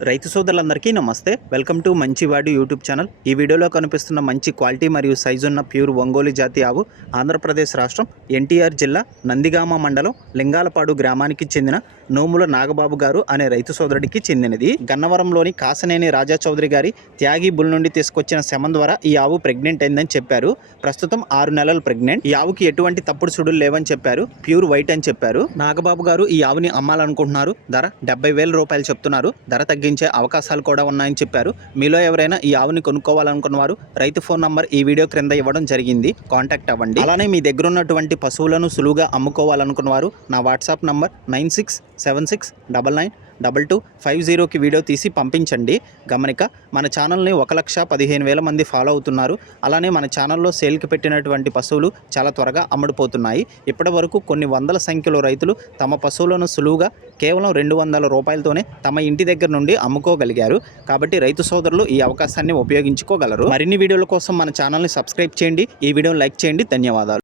రైతు సోదరులందరికీ నమస్తే. వెల్కమ్ టు మంచివాడు యూట్యూబ్ ఛానల్. ఈ వీడియోలో కనిపిస్తున్న మంచి క్వాలిటీ మరియు సైజు ఉన్న ప్యూర్ ఒంగోలు జాతి ఆవు ఆంధ్రప్రదేశ్ రాష్ట్రం ఎన్టీఆర్ జిల్లా నందిగామ మండలం లింగాలపాడు గ్రామానికి చెందిన నోముల నాగబాబు గారు అనే రైతు సోదరుడికి చెందినది. గన్నవరంలోని కాసనేని రాజా చౌదరి గారి త్యాగి బుల్ నుండి తీసుకొచ్చిన శమం ద్వారా ఈ ఆవు ప్రెగ్నెంట్ అయిందని చెప్పారు. ప్రస్తుతం 6 నెలలు ప్రెగ్నెంట్. ఈ ఆవుకి ఎటువంటి తప్పుడు సుడులు లేవని చెప్పారు. ప్యూర్ వైట్ అని చెప్పారు. నాగబాబు గారు ఈ ఆవుని అమ్మాలనుకుంటున్నారు. ధర 70,000 రూపాయలు చెప్తున్నారు. ధర తగ్గించే అవకాశాలు కూడా ఉన్నాయని చెప్పారు. మీలో ఎవరైనా ఈ ఆవుని కొనుక్కోవాలనుకున్న వారు రైతు ఫోన్ నంబర్ ఈ వీడియో క్రింద ఇవ్వడం జరిగింది. కాంటాక్ట్ అవ్వండి. అలానే మీ దగ్గర ఉన్నటువంటి పశువులను సులువుగా అమ్ముకోవాలనుకున్న వారు నా వాట్సాప్ నంబర్ 9676999250కి వీడియో తీసి పంపించండి. గమనిక, మన ఛానల్ని 1,15,000 మంది ఫాలో అవుతున్నారు. అలానే మన ఛానల్లో సేల్కి పెట్టినటువంటి పశువులు చాలా త్వరగా అమ్ముడుపోతున్నాయి. ఇప్పటి వరకు కొన్ని వందల సంఖ్యలో రైతులు తమ పశువులను సులువుగా కేవలం 200 రూపాయలతోనే తమ ఇంటి దగ్గర నుండి అమ్ముకోగలిగారు. కాబట్టి రైతు సోదరులు ఈ అవకాశాన్ని ఉపయోగించుకోగలరు. మరిన్ని వీడియోల కోసం మన ఛానల్ని సబ్స్క్రైబ్ చేయండి. ఈ వీడియోని లైక్ చేయండి. ధన్యవాదాలు.